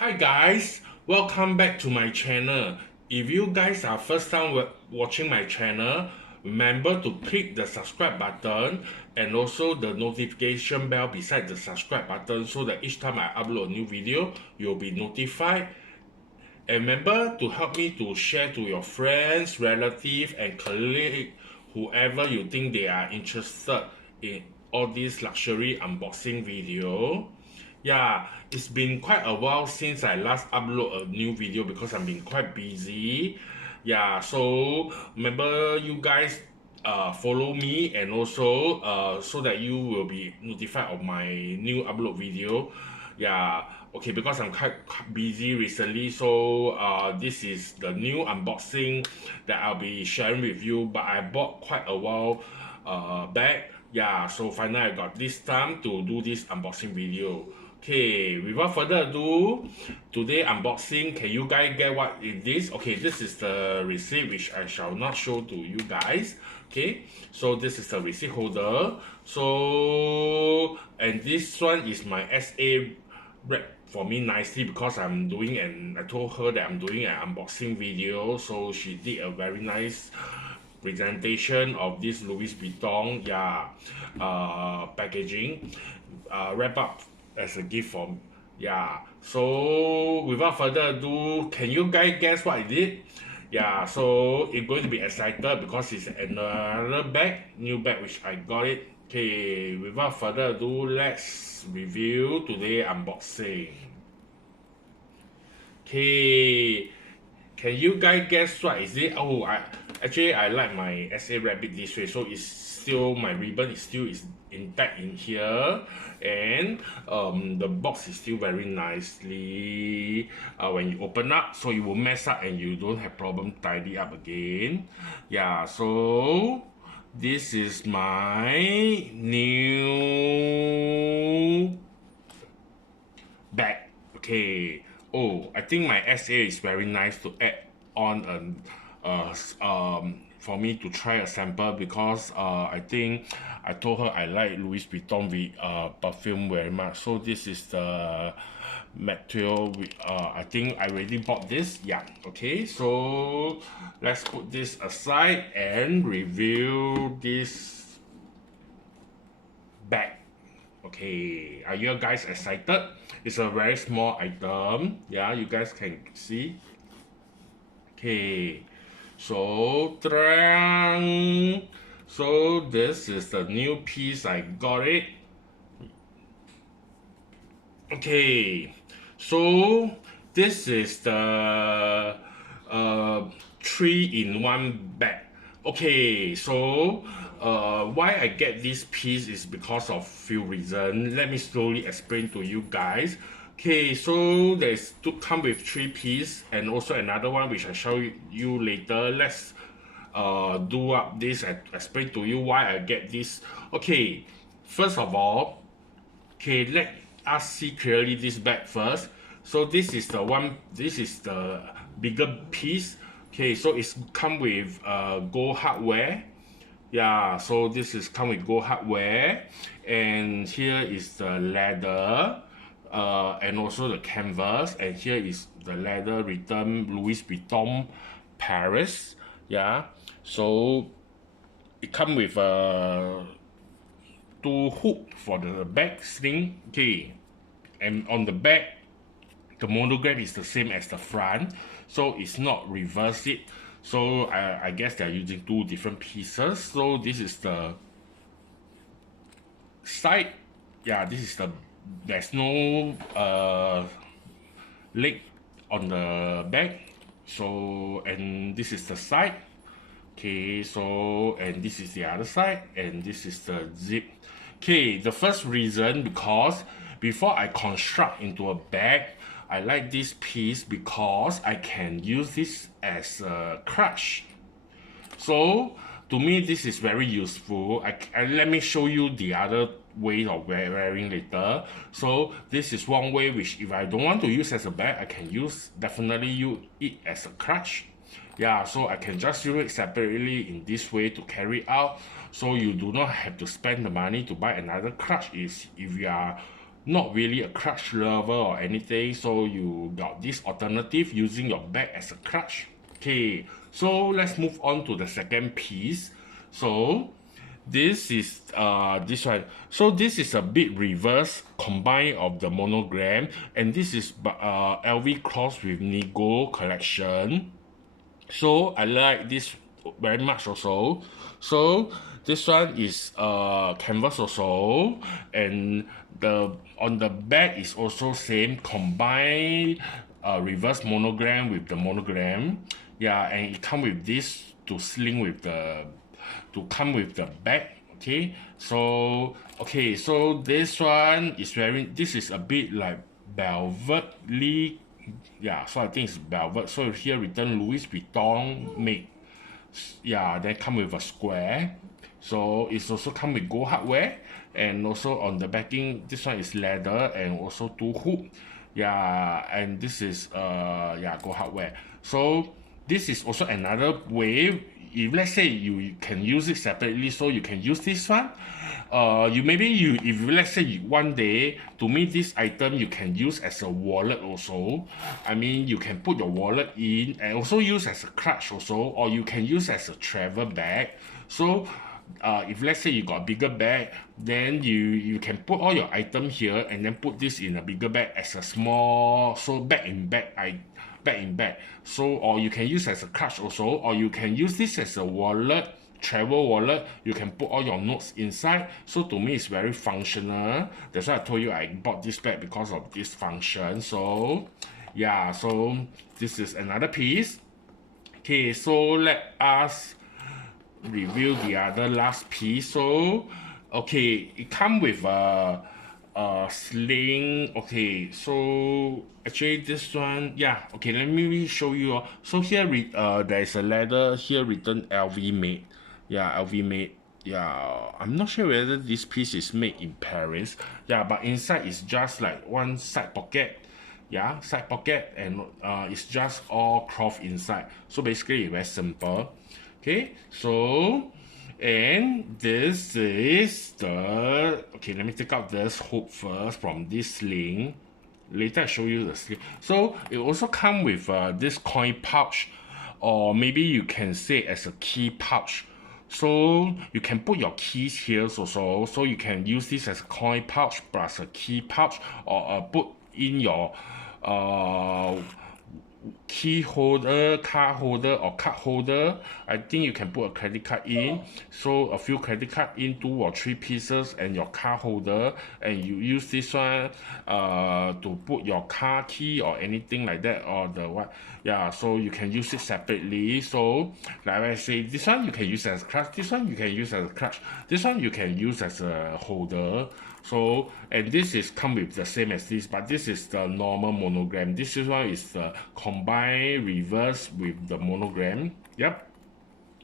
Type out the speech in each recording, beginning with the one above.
Hi guys, welcome back to my channel. If you guys are first time watching my channel, remember to click the subscribe button and also the notification bell beside the subscribe button so that each time I upload a new video, you'll be notified. And remember to help me to share to your friends, relatives and colleagues, whoever you think they are interested in all these luxury unboxing video. Yeah, it's been quite a while since I last upload a new video because I've been quite busy. Yeah, so remember you guys follow me and also so that you will be notified of my new upload video. Yeah, okay, because I'm quite busy recently, so this is the new unboxing that I'll be sharing with you, but I bought quite a while back. Yeah, so finally I got this time to do this unboxing video. Okay, without further ado, today unboxing, can you guys get what is this? Okay, this is the receipt which I shall not show to you guys. Okay, so this is the receipt holder. So, and this one is my SA wrap for me nicely because I told her that I'm doing an unboxing video, so she did a very nice presentation of this Louis Vuitton packaging wrap up as a gift for me. Yeah, so without further ado, can you guys guess what it is? Yeah, so it's going to be excited because it's another bag, new bag which I got it. Okay, without further ado, let's review today unboxing. Okay, can you guys guess what is it? Oh, I like my SA rabbit this way, so it's still my ribbon is intact in here, and the box is still very nicely when you open up, so you will mess up and you don't have problem tidy up again. Yeah, so this is my new bag. Okay. Oh, I think my SA is very nice to add on for me to try a sample because I think I told her I like Louis Vuitton perfume very much. So this is the material I think I already bought this. Yeah. Okay. So let's put this aside and review this bag. Okay, are you guys excited? It's a very small item. Yeah, you guys can see. Okay, so so this is the new piece. I got it. Okay, so this is the 3-in-1 bag. Okay, so why I get this piece is because of few reasons. Let me slowly explain to you guys. Okay, so there's to come with 3 pieces and also another one which I show you later. Let's do up this and explain to you why I get this. Okay, first of all, okay, let us see clearly this bag first. So this is the bigger piece. Okay, so it's come with gold hardware. Yeah, so this is come with gold hardware, and here is the leather and also the canvas, and here is the leather written Louis Vuitton Paris. Yeah, so it come with a 2 hook for the back sling. Okay, and on the back the monogram is the same as the front, so it's not reverse it. So I guess they're using 2 different pieces. So this is the side. Yeah, this is there's no leg on the back. So, and this is the side. Okay, so, and this is the other side, and this is the zip. Okay, the first reason, because before I construct into a bag, I like this piece because I can use this as a crutch. So to me this is very useful. Let me show you the other way of wearing later. So this is one way which if I don't want to use as a bag, I can definitely use it as a crutch. Yeah, so I can just use it separately in this way to carry out, so you do not have to spend the money to buy another crutch if you are not really a crutch lover or anything, so you got this alternative using your bag as a crutch. Okay, so let's move on to the second piece. So this is this one. So this is a bit reverse combine of the monogram, and this is LV cross with Nigo collection. So I like this very much also. So this one is canvas also, and the on the back is also same combine reverse monogram with the monogram. Yeah, and it come with this to sling with the to come with the bag. Okay, so okay, so this one is wearing, this is a bit like velvetly, yeah, so I think it's velvet. So here written Louis Vuitton made, yeah, then come with a square. So it's also come with gold hardware, and also on the backing this one is leather and also two hook. Yeah, and this is yeah, gold hardware. So this is also another way, if let's say you can use it separately, so you can use this one. You maybe you, if let's say you, one day, to me this item you can use as a wallet also. I mean, you can put your wallet in and also use as a crutch also, or you can use as a travel bag. So if let's say you got a bigger bag, then you can put all your item here and then put this in a bigger bag as a small, so bag in bag. So, or you can use as a crutch also, or you can use this as a wallet, travel wallet. You can put all your notes inside. So to me it's very functional. That's why I told you I bought this bag because of this function. So yeah, so this is another piece. Okay, so let us review the other last piece. So okay, it come with a sling. Okay, so actually this one, yeah, okay, let me show you. So here there is a leather here written LV made. Yeah, LV made. Yeah, I'm not sure whether this piece is made in Paris. Yeah, but inside is just like one side pocket. Yeah, side pocket, and it's just all cloth inside. So basically it's very simple. Okay, so and this is the, okay, let me take out this hook first from this sling. Later I show you the sling. So it also come with this coin pouch, or maybe you can say as a key pouch. So you can put your keys here also. So you can use this as a coin pouch plus a key pouch, or put in your key holder, card holder, or card holder. I think you can put a credit card in. So a few credit card in, 2 or 3 pieces, and your card holder, and you use this one to put your car key or anything like that, or the what. Yeah, so you can use it separately. So like I say, this one you can use as a clutch, this one you can use as a clutch, this one you can use as a holder. So, and this is come with the same as this, but this is the normal monogram. This is one is the combined reverse with the monogram. Yep.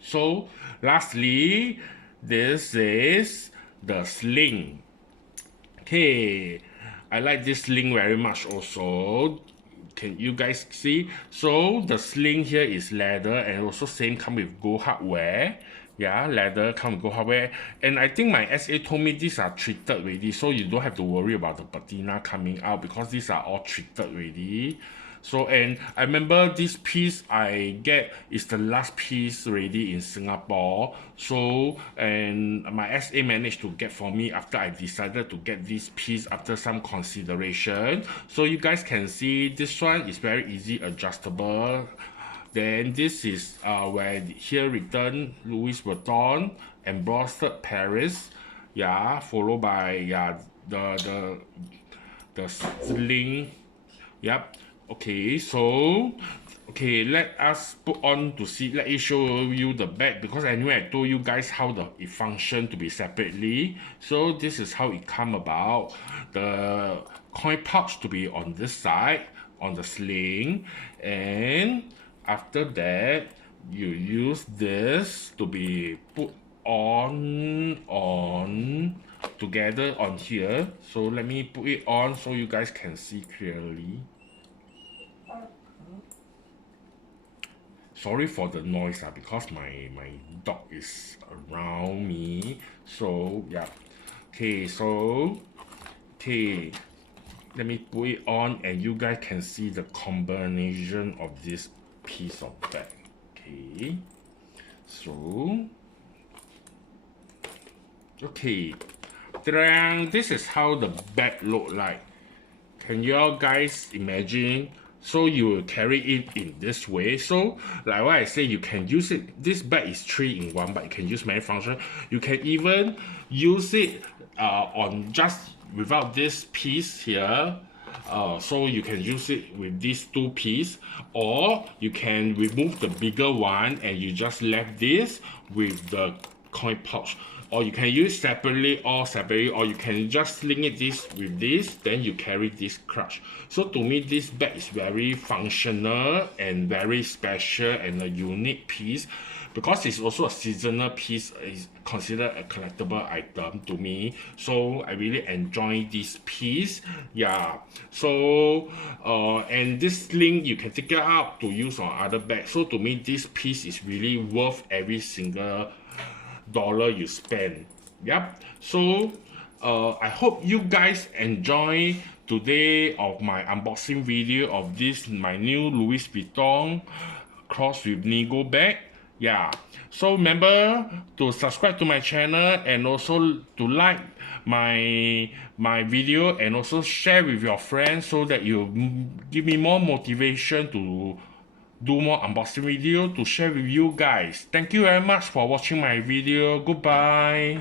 So lastly, this is the sling. Okay, I like this sling very much also. Can you guys see? So the sling here is leather, and also same come with gold hardware. Yeah, leather come with gold hardware. And I think my SA told me these are treated already, so you don't have to worry about the patina coming out because these are all treated already. So, and I remember this piece I get is the last piece already in Singapore. So, and my SA managed to get for me after I decided to get this piece after some consideration. So you guys can see this one is very easy adjustable. Then this is where here written Louis Vuitton embossed Paris. Yeah, followed by, yeah, the sling. Yep. Okay, so okay, let us put on to see, let me show you the back, because anyway I told you guys how it function to be separately. So this is how it come about. The coin pouch to be on this side on the sling, and after that you use this to be put on together on here. So let me put it on so you guys can see clearly. Sorry for the noise because my dog is around me. So yeah, okay, so okay, let me put it on and you guys can see the combination of this piece of bag. Okay, so okay, this is how the bag look like. Can you all guys imagine? So you will carry it in this way. So like what I say, you can use it. This bag is 3-in-1, but you can use many functions. You can even use it on just without this piece here. So you can use it with these two pieces, or you can remove the bigger one and you just left this with the coin pouch, or you can use separately, or you can just sling it this with this, then you carry this clutch. So to me, this bag is very functional and very special and a unique piece, because it's also a seasonal piece. Is considered a collectible item to me, so I really enjoy this piece. Yeah, so and this sling you can take it out to use on other bags. So to me, this piece is really worth every single dollar you spend. Yep. So I hope you guys enjoy today of my unboxing video of this my new Louis Vuitton cross with Nigo bag. Yeah, so remember to subscribe to my channel and also to like my video and also share with your friends, so that you give me more motivation to do more unboxing video to share with you guys. Thank you very much for watching my video. Goodbye.